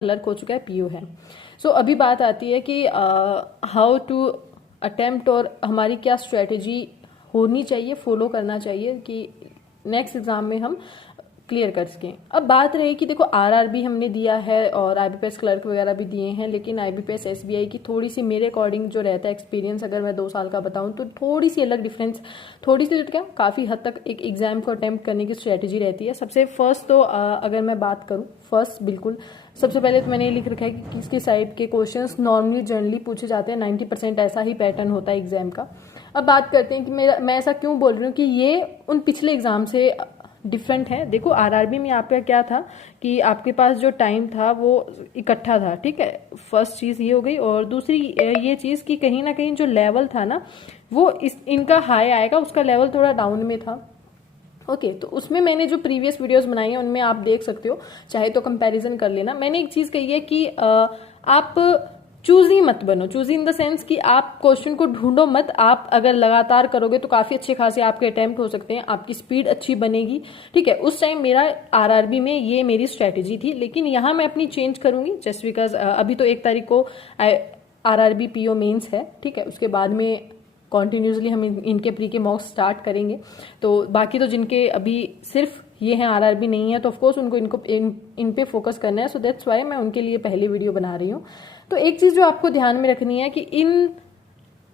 Clerk हो चुका है, पीओ है। सो अभी बात आती है कि हाउ टू अटेम्प्ट और हमारी क्या स्ट्रेटेजी होनी चाहिए, फॉलो करना चाहिए कि नेक्स्ट एग्जाम में हम क्लियर कर सकें। अब बात रही कि देखो आरआरबी हमने दिया है और आईबीपीएस क्लर्क वगैरह भी दिए हैं, लेकिन आईबीपीएस एसबीआई की थोड़ी सी मेरे अकॉर्डिंग जो रहता है एक्सपीरियंस, अगर मैं 2 साल का बताऊं तो थोड़ी सी अलग डिफरेंस, थोड़ी सी क्या काफ़ी हद तक एक एग्जाम को अटेम्प्ट करने की स्ट्रेटेजी रहती है। सबसे फर्स्ट तो अगर मैं बात करूँ, फर्स्ट बिल्कुल सबसे पहले तो मैंने ये लिख रखा है कि किस किस टाइप के क्वेश्चंस नॉर्मली जनरली पूछे जाते हैं। 90% ऐसा ही पैटर्न होता है एग्जाम का। अब बात करते हैं कि मैं ऐसा क्यों बोल रही हूँ कि ये उन पिछले एग्जाम से डिफरेंट है। देखो आरआरबी में आपका क्या था कि आपके पास जो टाइम था वो इकट्ठा था, ठीक है, फर्स्ट चीज़ ये हो गई। और दूसरी ये चीज़ कि कहीं ना कहीं जो लेवल था ना वो इनका हाई आएगा, उसका लेवल थोड़ा डाउन में था। ओके तो उसमें मैंने जो प्रीवियस वीडियोस बनाई हैं उनमें आप देख सकते हो, चाहे तो कंपैरिजन कर लेना। मैंने एक चीज़ कही है कि आप चूजी मत बनो, चूजी इन द सेंस कि आप क्वेश्चन को ढूंढो मत। आप अगर लगातार करोगे तो काफी अच्छे खासे आपके अटेम्प्ट हो सकते हैं, आपकी स्पीड अच्छी बनेगी, ठीक है। उस टाइम मेरा आरआरबी में ये मेरी स्ट्रेटेजी थी, लेकिन यहाँ मैं अपनी चेंज करूंगी जस्ट बिकॉज अभी तो 1 तारीख को आरआरबी पीओ मेंस है, ठीक है। उसके बाद में कॉन्टिन्यूसली हम इनके प्री के मॉक्स स्टार्ट करेंगे। तो बाकी तो जिनके अभी सिर्फ ये हैं आरआरबी नहीं है तो ऑफकोर्स उनको इन पे फोकस करना है। सो दैट्स वाई मैं उनके लिए पहले वीडियो बना रही हूँ। तो एक चीज़ जो आपको ध्यान में रखनी है कि इन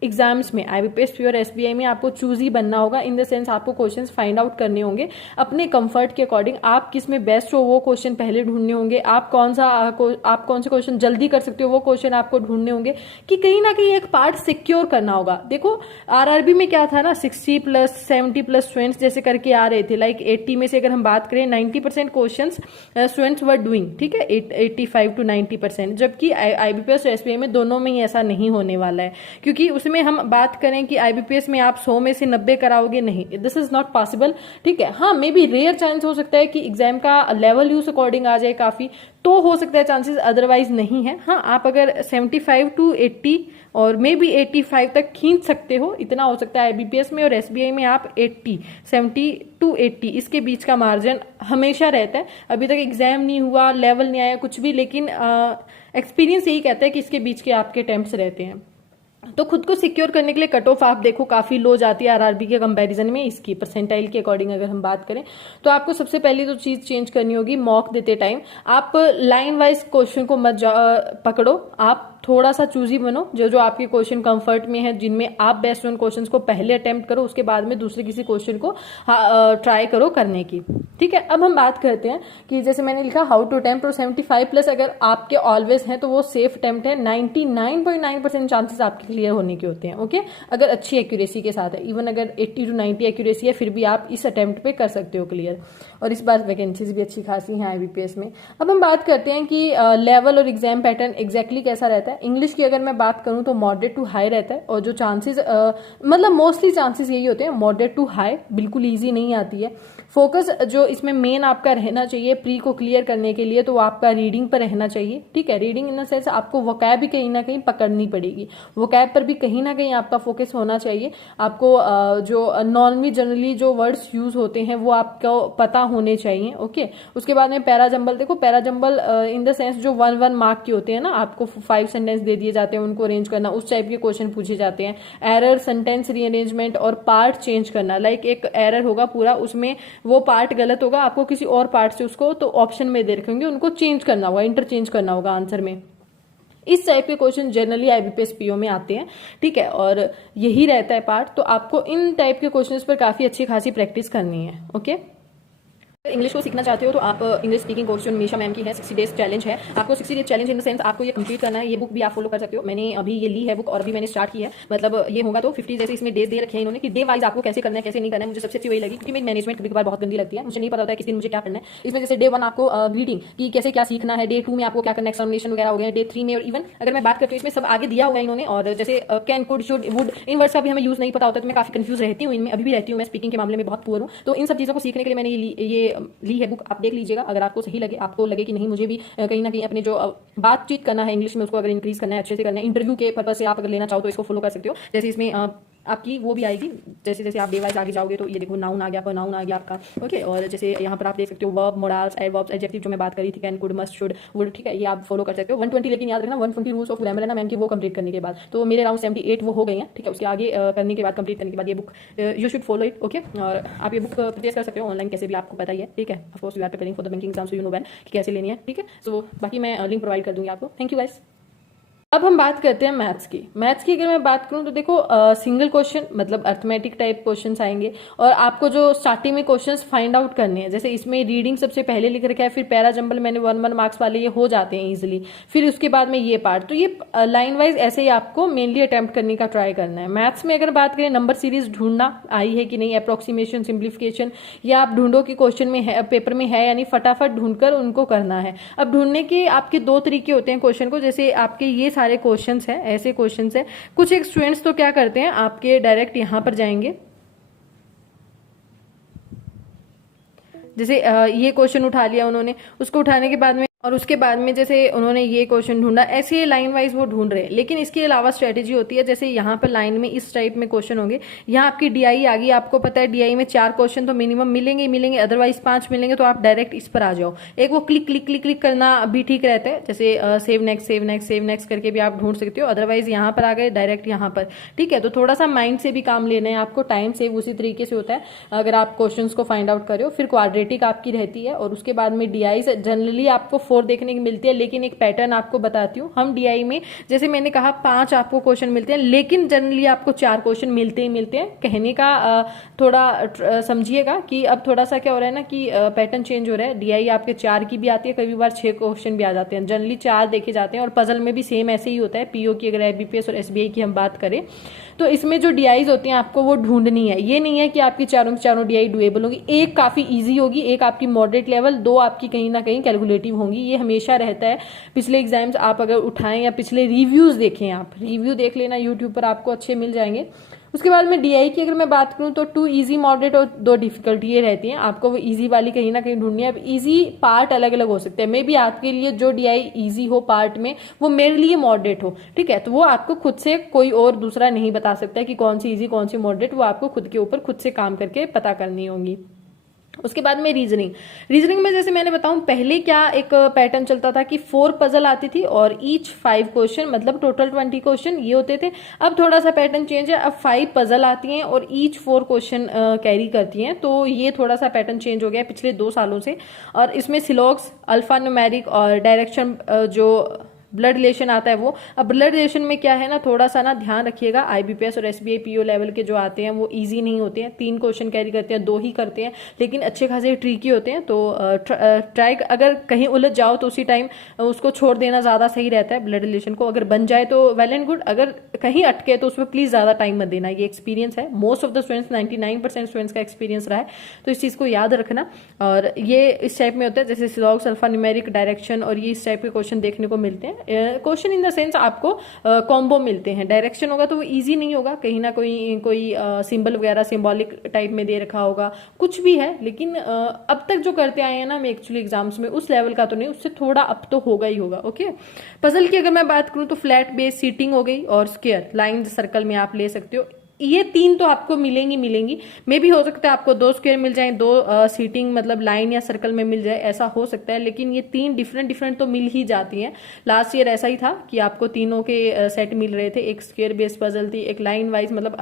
एग्जाम्स में आईबीपीएस पीओ और एसबीआई में आपको चूजी बनना होगा। इन द सेंस आपको क्वेश्चंस फाइंड आउट करने होंगे अपने कंफर्ट के अकॉर्डिंग। आप किस में बेस्ट हो वो क्वेश्चन पहले ढूंढने होंगे। आप कौन से क्वेश्चन जल्दी कर सकते हो वो क्वेश्चन आपको ढूंढने होंगे कि कहीं ना कहीं एक पार्ट सिक्योर करना होगा। देखो आरआरबी में क्या था ना, 60+ 70+ स्टूडेंट्स जैसे करके आ रहे थे। लाइक 80 में से अगर हम बात करें 90% क्वेश्चन स्टूडेंट्स वर डूइंग, ठीक है, 85 to 90%। जबकि आईबीपीएस और एसबीआई में दोनों में ही ऐसा नहीं होने वाला है, क्योंकि उसमें हम बात करें कि आईबीपीएस में आप 100 में से 90 कराओगे, नहीं, दिस इज नॉट पॉसिबल, ठीक है। हाँ मे बी रेयर चांस हो सकता है कि एग्जाम का लेवल यूज अकॉर्डिंग आ जाए काफी, तो हो सकता है चांसेस, अदरवाइज नहीं है। हाँ आप अगर 75 to 80 और मे बी 85 तक खींच सकते हो, इतना हो सकता है। आईबीपीएस में और एसबीआई में आप 70 to 80 इसके बीच का मार्जिन हमेशा रहता है। अभी तक एग्जाम नहीं हुआ, लेवल नहीं आया कुछ भी, लेकिन एक्सपीरियंस यही कहता है कि इसके बीच के आपके अटेम्प्ट्स रहते हैं। तो खुद को सिक्योर करने के लिए कट ऑफ आप देखो काफी लो जाती है आरआरबी के कंपैरिजन में। इसकी परसेंटाइल के अकॉर्डिंग अगर हम बात करें तो आपको सबसे पहली तो चीज चेंज करनी होगी, मॉक देते टाइम आप लाइन वाइज क्वेश्चन को मत पकड़ो। आप थोड़ा सा चूजी बनो, जो जो आपके क्वेश्चन कंफर्ट में है, जिनमें आप बेस्ट उन क्वेश्चंस को पहले अटेम्प्ट करो, उसके बाद में दूसरे किसी क्वेश्चन को ट्राई करो करने की, ठीक है। अब हम बात करते हैं कि जैसे मैंने लिखा हाउ टू अटेम्प्ट, और 75+ अगर आपके ऑलवेज हैं तो वो सेफ अटेम्प्ट है। 99.9% चांसेस आपके क्लियर होने के होते हैं, ओके, अगर अच्छी एक्यूरेसी के साथ है। इवन अगर 80 to 90 एक्यूरेसी है फिर भी आप इस अटेम्प्ट पे कर सकते हो क्लियर। और इस बार वैकेंसीज भी अच्छी खासी हैं आईबीपीएस में। अब हम बात करते हैं कि लेवल और एग्जाम पैटर्न एग्जैक्टली कैसा रहता है। इंग्लिश की अगर मैं बात करूं तो मॉडरेट टू हाई रहता है, और जो चांसेस मतलब मोस्टली चांसेस यही होते हैं, मॉडरेट टू हाई, बिल्कुल ईजी नहीं आती है। फोकस जो इसमें मेन आपका रहना चाहिए प्री को क्लियर करने के लिए, तो आपका रीडिंग पर रहना चाहिए, ठीक है। रीडिंग इन द सेंस आपको वोकैब भी कहीं ना कहीं पकड़नी पड़ेगी, वोकैब पर भी कहीं ना कहीं आपका फोकस होना चाहिए। आपको जो नॉर्मली जनरली जो वर्ड्स यूज होते हैं वो आपको पता होने चाहिए, ओके। उसके बाद में पैरा जंबल, देखो para jumble in the sense जो 1 मार्क के होते हैं ना, आपको 5 सेंटेंस दे दिए जाते हैं, उनको अरेंज करना, उस टाइप के क्वेश्चन पूछे जाते हैं। एरर, सेंटेंस रीअरेंजमेंट और पार्ट चेंज करना, लाइक एक एरर होगा पूरा, उसमें वो पार्ट गलत होगा, आपको किसी और पार्ट से उसको तो ऑप्शन में दे रखेंगे, उनको चेंज करना होगा, इंटरचेंज करना होगा आंसर में। इस टाइप के क्वेश्चन जनरली आईबीपीएस पीओ में आते हैं, ठीक है, और यही रहता है पार्ट। तो आपको इन टाइप के क्वेश्चंस पर काफी अच्छी खासी प्रैक्टिस करनी है, ओके। इंग्लिश को सीखना चाहते हो तो आप इंग्लिश स्पीकिंग कोर्स जो मीशा मैम की है 60 डेज चैलेंज है, आपको 60 days challenge in the sense आपको ये कंप्लीट करना है। ये बुक भी आप फॉलो कर सकते हो, मैंने अभी ये ली है बुक और अभी मैंने स्टार्ट की है। मतलब ये होगा तो 50 जैसे इसमें डेज दे रखे हैं इन्होंने कि डे वाइज आपको कैसे करना है कैसे नहीं करना है। मुझे सबसे अच्छी वही लगी, क्योंकि मेरी मैनेजमेंट कभी कभार बहुत गंदी लगती है, मुझे नहीं पता होता है किस दिन मुझे क्या करना है। इसमें जैसे डे 1 आपको रीडिंग की कैसे क्या सीखना है, डे 2 में आपको क्या करना है, एक्जामिनेशन वगैरह हो गए, डे 3 में, और इवन अगर मैं बात करती हूँ इसमें सब आगे दिया हुआ है इन्होंने। और जैसे can, could, should, would, in words का भी हमें यूज नहीं पता होता, तो मैं काफी कंफ्यूज रहती हूँ इनमें, अभी भी रहती हूँ, मैं स्पीकिंग के मामले में बहुत पुअर हूँ। तो इन सब चीजों को सीखने के लिए मैंने ये ली है बुक, आप देख लीजिएगा। अगर आपको सही लगे, आपको लगे कि नहीं मुझे भी कहीं ना कहीं अपने जो बातचीत करना है इंग्लिश में उसको अगर इंक्रीज करना है, अच्छे से करना है, इंटरव्यू के पर्पज से आप अगर लेना चाहो तो इसको फॉलो कर सकते हो। जैसे इसमें आपकी वो भी आएगी, जैसे जैसे आप डे वाइज आगे जाओगे तो ये देखो नाउन आ गया, प्रोनाउन आ गया आपका, ओके। और जैसे यहाँ पर आप देख सकते हो वर्ब, मोडाल्स, एडवर्ब्स, एडजेक्टिव जो मैं बात करी थी, can, could, must, should, would, ठीक है, ये आप फॉलो कर सकते हो। 120 लेकिन याद रखना 120 रूल्स ऑफ ग्रामर है ना मैम की, वो कंप्लीट करने के बाद तो मेरे अराउंड 78 वो हो गई हैं, ठीक है। उसके आगे करने के बाद, कंप्लीट करने के बाद ये book you should follow it, okay. और आप ये बुक परचेज कर सकते हो ऑनलाइन, कैसे भी आपको पता ही है, ठीक है। Of course you are preparing for the banking exam, so you know well कि कैसे लेनी है, ठीक है। सो बाकी मैं लिंक प्रोवाइड कर दूंगी आपको। Thank you guys. अब हम बात करते हैं मैथ्स की। मैथ्स की अगर मैं बात करूं तो देखो सिंगल क्वेश्चन मतलब अर्थमेटिक टाइप क्वेश्चंस आएंगे, और आपको जो स्टार्टिंग में क्वेश्चंस फाइंड आउट करने हैं, जैसे इसमें रीडिंग सबसे पहले लिख रखा है, फिर पैरा जंबल मैंने 1 मार्क्स वाले ये हो जाते हैं इजिली, फिर उसके बाद में ये पार्ट, तो ये लाइन वाइज ऐसे ही आपको मेनली अटेम्प्ट करने का ट्राई करना है। मैथ्स में अगर बात करें नंबर सीरीज ढूंढना आई है कि नहीं, अप्रोक्सीमेशन, सिंप्लीफिकेशन, या आप ढूंढो कि क्वेश्चन में है, पेपर में है, यानी फटाफट ढूंढकर उनको करना है। अब ढूंढने के आपके दो तरीके होते हैं क्वेश्चन को, जैसे आपके ये सारे क्वेश्चन है, ऐसे क्वेश्चंस है। कुछ एक स्टूडेंट्स तो क्या करते हैं, आपके डायरेक्ट यहां पर जाएंगे, जैसे ये क्वेश्चन उठा लिया उन्होंने, उसको उठाने के बाद में और उसके बाद में जैसे उन्होंने ये क्वेश्चन ढूंढा, ऐसे लाइन वाइज वो ढूंढ रहे हैं। लेकिन इसके अलावा स्ट्रेटेजी होती है, जैसे यहाँ पर लाइन में इस टाइप में क्वेश्चन होंगे, यहाँ आपकी डीआई आ गई, आपको पता है डीआई में 4 क्वेश्चन तो मिनिमम मिलेंगे ही मिलेंगे, अदरवाइज 5 मिलेंगे, तो आप डायरेक्ट इस पर आ जाओ। एक वो क्लिक क्लिक क्लिक क्लिक करना भी ठीक रहता है, जैसे save next save next save next करके भी आप ढूंढ सकते हो, अदरवाइज यहाँ पर आ गए डायरेक्ट यहाँ पर, ठीक है। तो थोड़ा सा माइंड से भी काम लेना है आपको, टाइम सेव उसी तरीके से होता है अगर आप क्वेश्चन को फाइंड आउट करो। फिर क्वाड्रेटिक आपकी रहती है, और उसके बाद में डीआई जनरली आपको 4 देखने की मिलती है, लेकिन एक पैटर्न आपको बताती हूँ। हम डीआई में जैसे मैंने कहा 5 आपको क्वेश्चन मिलते हैं, लेकिन जनरली आपको 4 क्वेश्चन मिलते ही मिलते हैं। कहने का थोड़ा समझिएगा कि अब थोड़ा सा क्या हो रहा है ना कि पैटर्न चेंज हो रहा है। डीआई आपके 4 की भी आती है, कभी बार 6 क्वेश्चन भी आ जाते हैं, जनरली 4 देखे जाते हैं। और पजल में भी सेम ऐसे ही होता है, पीओ की अगर आईबीपीएस और एसबीआई की हम बात करें तो इसमें जो डीआईज होती हैं आपको वो ढूंढनी है। ये नहीं है कि आपकी चारों की चारों डीआई डुएबल होगी, एक काफी इजी होगी, एक आपकी मॉडरेट लेवल, 2 आपकी कहीं ना कहीं कैलकुलेटिव होंगी। ये हमेशा रहता है। पिछले एग्जाम्स आप अगर उठाएं या पिछले रिव्यूज देखें, आप रिव्यू देख लेना यूट्यूब पर, आपको अच्छे मिल जाएंगे। उसके बाद में डीआई की अगर मैं बात करूं तो 2 इजी, मॉडरेट और 2 डिफिकल्ट ये रहती हैं। आपको वो इजी वाली कहीं ना कहीं ढूंढनी है। अब इजी पार्ट अलग अलग हो सकते हैं, मे बी आपके लिए जो डीआई इजी हो पार्ट में वो मेरे लिए मॉडरेट हो, ठीक है। तो वो आपको खुद से कोई और दूसरा नहीं बता सकता कि कौन सी इजी कौन सी मॉडरेट, वो आपको खुद के ऊपर खुद से काम करके पता करनी होगी। उसके बाद में रीजनिंग में जैसे मैंने बताऊं पहले क्या एक पैटर्न चलता था कि 4 पजल आती थी और ईच 5 क्वेश्चन, मतलब टोटल 20 क्वेश्चन ये होते थे। अब थोड़ा सा पैटर्न चेंज है, अब 5 पजल आती हैं और ईच 4 क्वेश्चन कैरी करती हैं। तो ये थोड़ा सा पैटर्न चेंज हो गया पिछले 2 सालों से। और इसमें सिलॉग्स, अल्फा न्यूमेरिक और डायरेक्शन जो ब्लड रिलेशन आता है वो। अब ब्लड रिलेशन में क्या है ना, थोड़ा सा ना ध्यान रखिएगा, आईबीपीएस और एसबीआई पीओ लेवल के जो आते हैं वो इजी नहीं होते हैं। 3 क्वेश्चन कैरी करते हैं, 2 ही करते हैं, लेकिन अच्छे खासे ट्रिकी होते हैं। तो ट्राई, अगर कहीं उलझ जाओ तो उसी टाइम उसको छोड़ देना ज्यादा सही रहता है। ब्लड रिलेशन को अगर बन जाए तो वेल एंड गुड, अगर कहीं अटके तो उसमें प्लीज ज्यादा टाइम मत देना। ये एक्सपीरियंस है, most of the students 99% students का एक्सपीरियंस रहा है, तो इस चीज को याद रखना। और ये इस टाइप में होता है, जैसे सिलॉग्स, अल्फा न्यूमेरिक, डायरेक्शन, और ये इस टाइप के क्वेश्चन देखने को मिलते हैं। क्वेश्चन इन द सेंस आपको कॉम्बो मिलते हैं। डायरेक्शन होगा तो वो इजी नहीं होगा, कहीं ना कोई सिंबल वगैरह सिंबॉलिक टाइप में दे रखा होगा, कुछ भी है। लेकिन अब तक जो करते आए हैं ना हम एक्चुअली एग्जाम्स में, उस लेवल का तो नहीं, उससे थोड़ा अप तो होगा ही होगा, ओके। पजल की अगर मैं बात करूं तो फ्लैट बेस, सीटिंग हो गई, और स्क्वायर, लाइन, सर्कल में आप ले सकते हो। ये 3 तो आपको मिलेंगी। मे भी हो सकता है आपको 2 स्क्वायर मिल जाए, 2 सीटिंग मतलब लाइन या सर्कल में मिल जाए, ऐसा हो सकता है। लेकिन ये 3 डिफरेंट तो मिल ही जाती हैं। लास्ट ईयर ऐसा ही था कि आपको तीनों के सेट मिल रहे थे। एक स्क्वायर बेस्ड पजल थी, एक लाइन वाइज, मतलब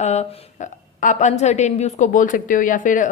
आप अनसर्टेन भी उसको बोल सकते हो, या फिर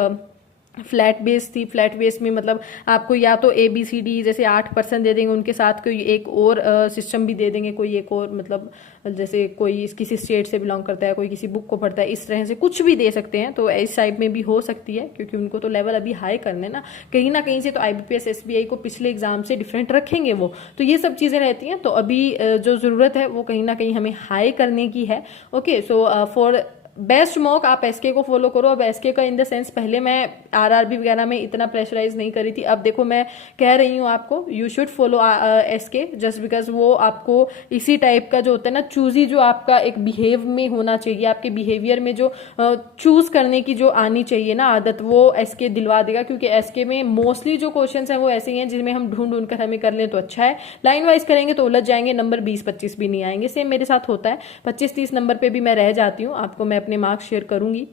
फ्लैट बेस थी। फ्लैट बेस में मतलब आपको या तो ABCD जैसे 8% दे देंगे, उनके साथ कोई एक और सिस्टम भी दे देंगे, कोई एक और, मतलब जैसे कोई किसी स्टेट से बिलोंग करता है, कोई किसी बुक को पढ़ता है, इस तरह से कुछ भी दे सकते हैं। तो इस टाइप में भी हो सकती है, क्योंकि उनको तो लेवल अभी हाई करने ना कहीं से, तो IBPS SBI को पिछले एग्जाम से डिफरेंट रखेंगे वो। तो ये सब चीजें रहती हैं। तो अभी जो जरूरत है वो कहीं ना कहीं हमें हाई करने की है, okay. So for best mock आप एसके को फॉलो करो। अब एसके का इन द सेंस, पहले मैं आरआरबी वगैरह में इतना प्रेशराइज नहीं करी थी, अब देखो मैं कह रही हूँ आपको you should follow SK, just because वो आपको इसी टाइप का जो होता है ना, चूजी जो आपका एक बिहेव में होना चाहिए, आपके बिहेवियर में जो चूज करने की जो आनी चाहिए ना आदत, वो एसके दिलवा देगा। क्योंकि एसके में मोस्टली जो क्वेश्चन है वो ऐसे ही हैं जिनमें हम ढूंढ कर हमें कर लें तो अच्छा है। लाइन वाइज करेंगे तो उलझ जाएंगे, नंबर 20-25 भी नहीं आएंगे। सेम मेरे साथ होता है, 25-30 नंबर पे भी मैं रह जाती हूँ, आपको मैं अपने मार्क्स शेयर करूँगी।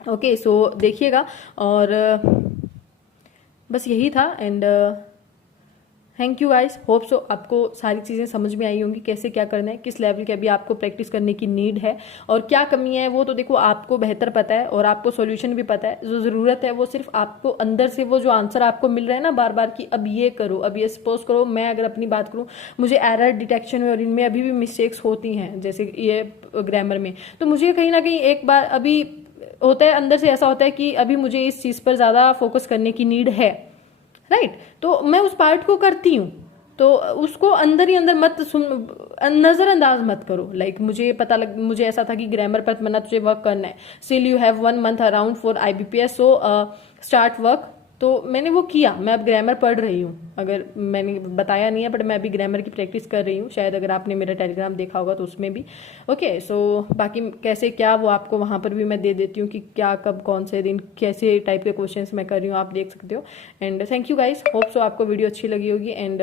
ओके, सो देखिएगा, और बस यही था। And thank you guys, hope so आपको सारी चीज़ें समझ में आई होंगी, कैसे क्या करना है, किस लेवल के अभी आपको प्रैक्टिस करने की नीड है, और क्या कमी है वो तो देखो आपको बेहतर पता है, और आपको सॉल्यूशन भी पता है। जो ज़रूरत है वो सिर्फ आपको अंदर से वो जो आंसर आपको मिल रहा है ना बार बार कि अब ये करो, अब ये सपोज करो, मैं अगर अपनी बात करूँ, मुझे एरर डिटेक्शन में और इनमें अभी भी मिस्टेक्स होती हैं, जैसे ये ग्रामर में, तो मुझे कहीं ना कहीं एक बार अभी होता है अंदर से, ऐसा होता है कि अभी मुझे इस चीज़ पर ज़्यादा फोकस करने की नीड है, राइट। तो मैं उस पार्ट को करती हूँ, तो उसको अंदर ही अंदर मत सुन, नजरअंदाज मत करो। लाइक मुझे पता लग, मुझे ऐसा था कि ग्रामर पर मना तुझे वर्क करना है, still you have 1 month around for IBPS, so start work. तो मैंने वो किया, मैं अब ग्रामर पढ़ रही हूँ, अगर मैंने बताया नहीं है बट मैं अभी ग्रामर की प्रैक्टिस कर रही हूँ, शायद अगर आपने मेरा टेलीग्राम देखा होगा तो उसमें भी। ओके, सो बाकी कैसे क्या वो आपको वहाँ पर भी मैं दे देती हूँ कि क्या कब कौन से दिन कैसे टाइप के क्वेश्चंस मैं कर रही हूँ, आप देख सकते हो। And thank you guys, hope so आपको वीडियो अच्छी लगी होगी। एंड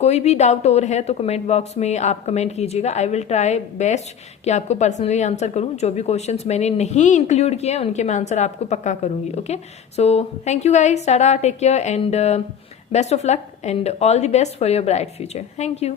कोई भी डाउट और है तो कमेंट बॉक्स में आप कमेंट कीजिएगा, आई विल ट्राई बेस्ट कि आपको पर्सनली आंसर करूं। जो भी क्वेश्चंस मैंने नहीं इंक्लूड किए हैं उनके मैं आंसर आपको पक्का करूंगी। Okay, so thank you guys, टाटा, take care and best of luck and all the best for your bright future. Thank you.